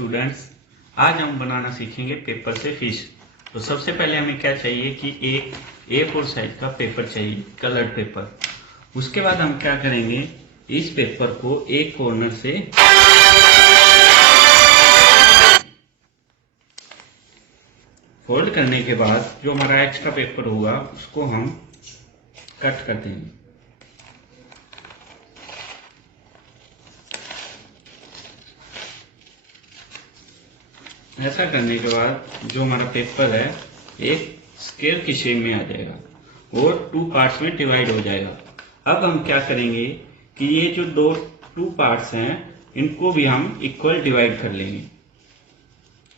Students, आज हम बनाना सीखेंगे पेपर से फिश। तो सबसे पहले हमें क्या चाहिए कि एक A4 साइज का पेपर चाहिए, कलर्ड पेपर। उसके बाद हम क्या करेंगे, इस पेपर को एक कॉर्नर से फोल्ड करने के बाद जो हमारा एक्स्ट्रा पेपर होगा उसको हम कट कर देंगे। ऐसा करने के बाद जो हमारा पेपर है एक स्क्वायर की शेप में आ जाएगा और टू पार्ट्स में डिवाइड हो जाएगा। अब हम क्या करेंगे कि ये जो दो टू पार्ट्स हैं इनको भी हम इक्वल डिवाइड कर लेंगे।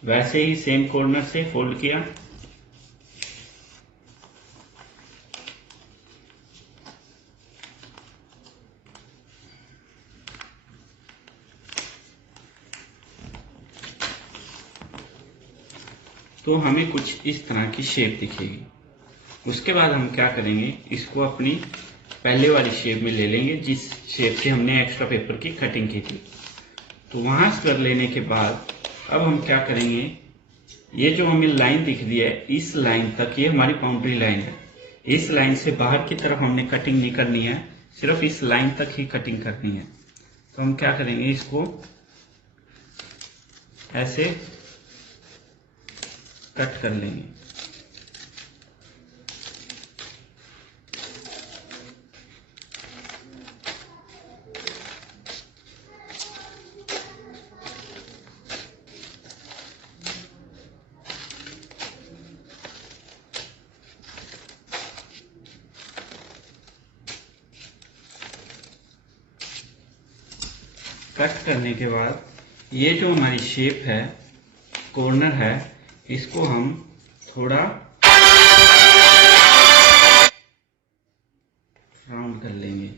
वैसे ही सेम कॉर्नर से फोल्ड किया, तो हमें कुछ इस तरह की शेप दिखेगी। उसके बाद हम क्या करेंगे, इसको अपनी पहले वाली शेप में ले लेंगे जिस शेप से हमने एक्स्ट्रा पेपर की कटिंग की थी। तो वहां से कर लेने के बाद अब हम क्या करेंगे, ये जो हमें लाइन दिख रही है इस लाइन तक, ये हमारी बाउंड्री लाइन है। इस लाइन से बाहर की तरफ हमने कटिंग नहीं करनी है, सिर्फ इस लाइन तक ही कटिंग करनी है। तो हम क्या करेंगे, इसको ऐसे कट कर लेंगे। कट करने के बाद ये जो हमारी शेप है, कॉर्नर है, इसको हम थोड़ा राउंड कर लेंगे।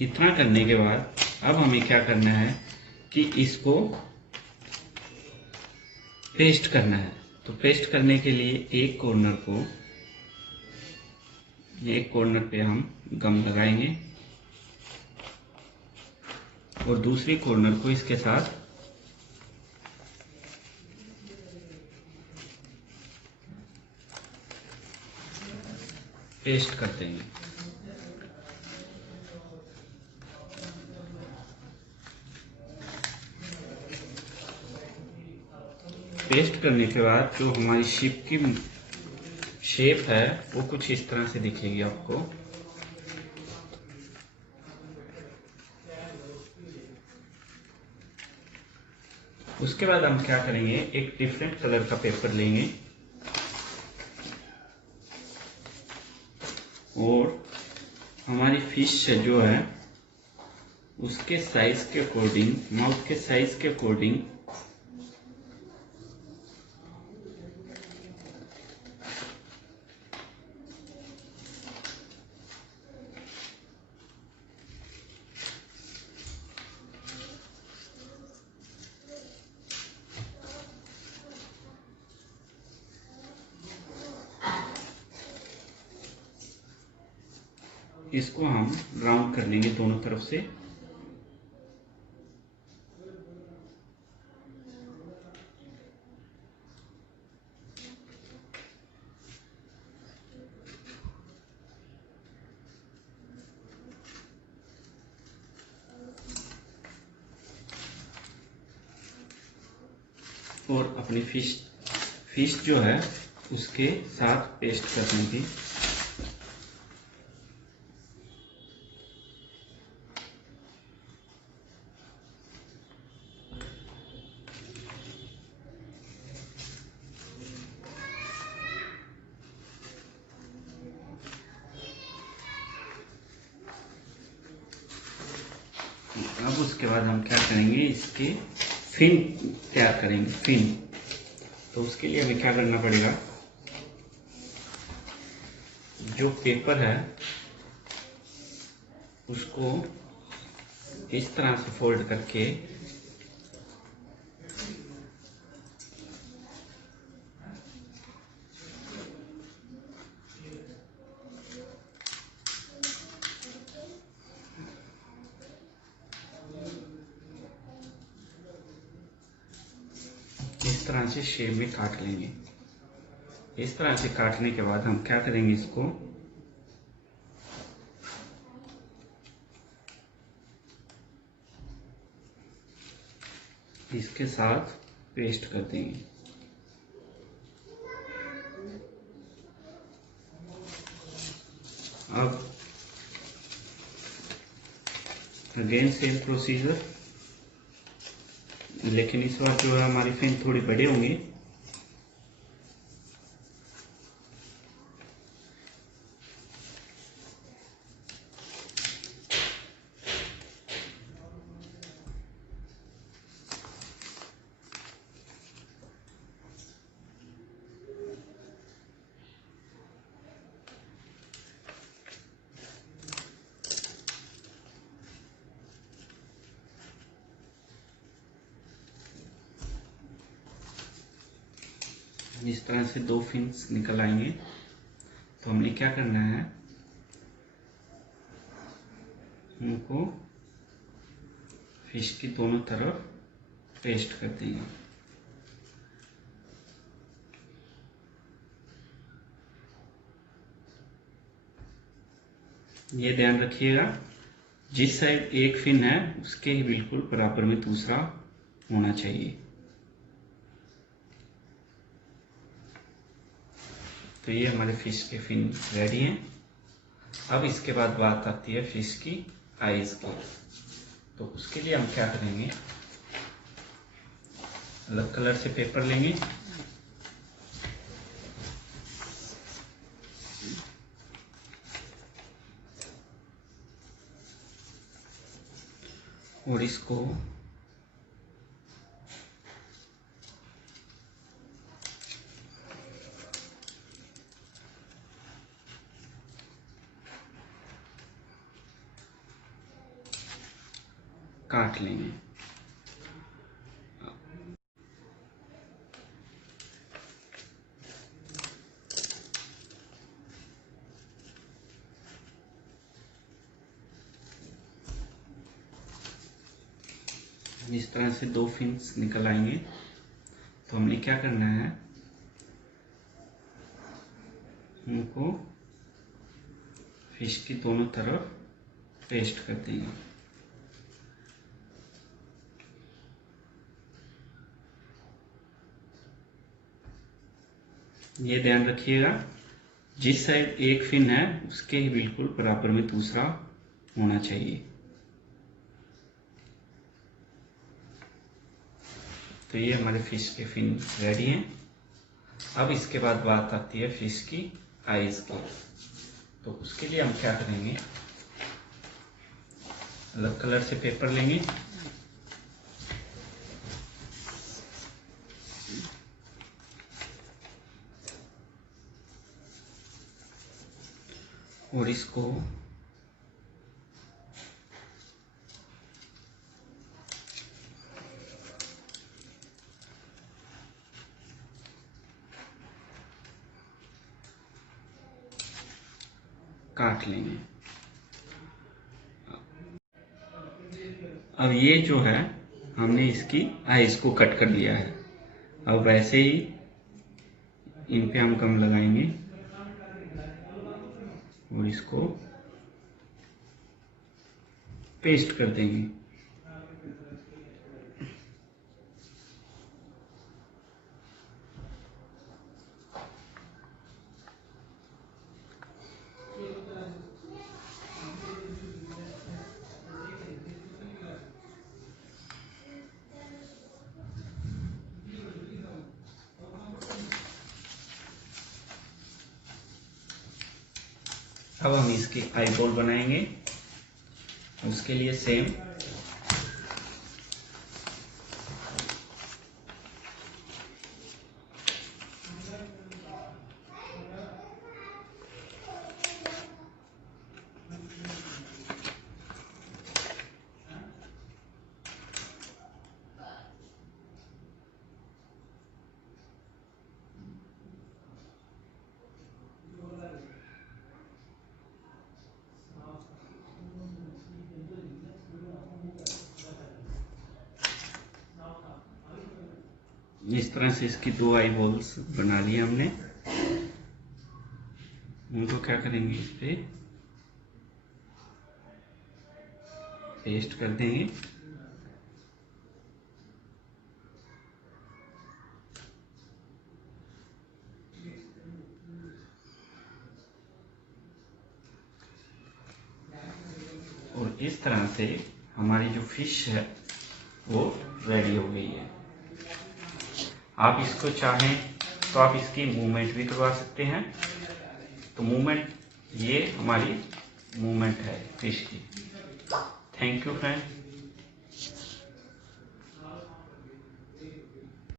इतना करने के बाद अब हमें क्या करना है कि इसको पेस्ट करना है। तो पेस्ट करने के लिए एक कॉर्नर पे हम गम लगाएंगे और दूसरी कॉर्नर को इसके साथ पेस्ट कर देंगे। पेस्ट करने के बाद जो हमारी शिप की शेप है वो कुछ इस तरह से दिखेगी आपको। उसके बाद हम क्या करेंगे, एक डिफरेंट कलर का पेपर लेंगे और हमारी फिश जो है उसके साइज के अकॉर्डिंग, माउथ के साइज के अकॉर्डिंग इसको हम राउंड कर लेंगे दोनों तरफ से। और अपनी फिश जो है उसके साथ पेस्ट कर देंगे। अब उसके बाद हम क्या करेंगे, इसके फिन तैयार करेंगे, फिन। तो उसके लिए हमें क्या करना पड़ेगा, जो पेपर है उसको इस तरह से फोल्ड करके इस तरह से शेप में काट लेंगे। इस तरह से काटने के बाद हम क्या करेंगे, इसको इसके साथ पेस्ट कर देंगे। अब अगेन सेम प्रोसीजर, लेकिन इस बार जो है हमारी फिन थोड़ी बड़े होंगे। इस तरह से 2 फिन्स निकल आएंगे। तो हमने क्या करना है, उनको फिश की दोनों तरफ पेस्ट कर देंगे। ये ध्यान रखिएगा, जिस साइड एक फिन है उसके ही बिल्कुल बराबर में दूसरा होना चाहिए। तो ये हमारे फिश के फिन रेडी हैं। अब इसके बाद बात आती है फिश की आईज की। तो उसके लिए हम क्या करेंगे, अलग कलर से पेपर लेंगे और इसको काट लेंगे। इस तरह से 2 फिन्स निकल आएंगे। तो हमने क्या करना है, उनको फिश की दोनों तरफ पेस्ट कर देंगे। ये ध्यान रखिएगा, जिस साइड एक फिन है उसके ही बिल्कुल बराबर में दूसरा होना चाहिए। तो ये हमारे फिश के फिन रेडी हैं। अब इसके बाद बात आती है फिश की आईज की। तो उसके लिए हम क्या करेंगे, अलग कलर से पेपर लेंगे और इसको काट लेंगे। अब ये जो है हमने इसकी आईज को कट कर लिया है। अब वैसे ही इन पे हम गम लगाएंगे और इसको पेस्ट कर देंगे। अब हम इसकी आई बॉल बनाएंगे। उसके लिए सेम इस तरह से इसकी 2 आई बॉल्स बना ली हमने। उनको क्या करेंगे, इस पे पेस्ट कर देंगे। और इस तरह से हमारी जो फिश है वो रेडी हो गई है। आप इसको चाहें तो आप इसकी मूवमेंट भी करवा सकते हैं। तो मूवमेंट, ये हमारी मूवमेंट है फिश की। Thank you friend.